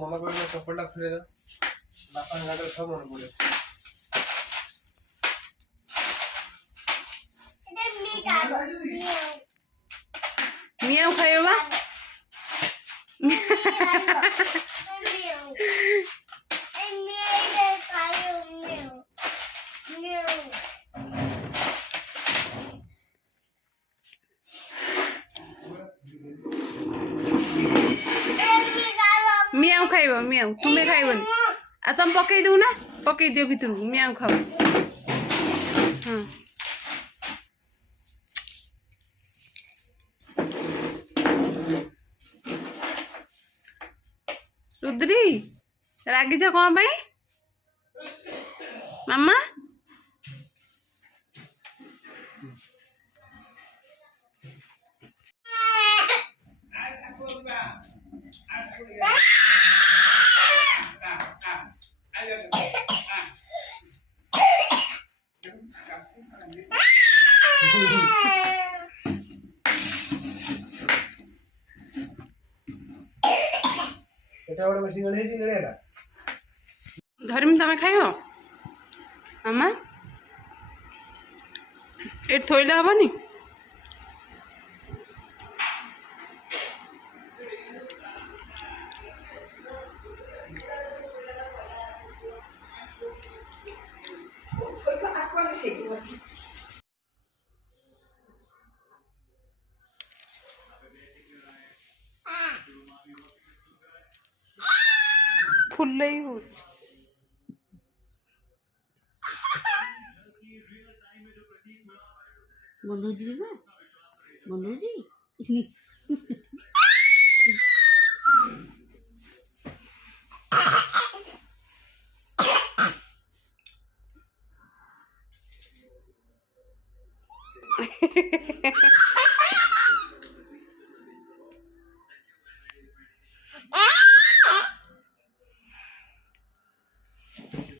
মামা করে চপ্পলটা খুলে দাও বাপার গাড়ি সব মনে পড়ে মিয়াও খাইও বা मियाँ खाइब मियाँ तुम्हें खाइबन अच्छा हम पकई दू ना पकई दियो भितर मियाँ खाओ हाँ रुद्री रागी जा कौन भाई मामा धरमी तमें खाइब मामा ये थोइले हेनी फुल्ल ही हो बंधु जी बंधु जी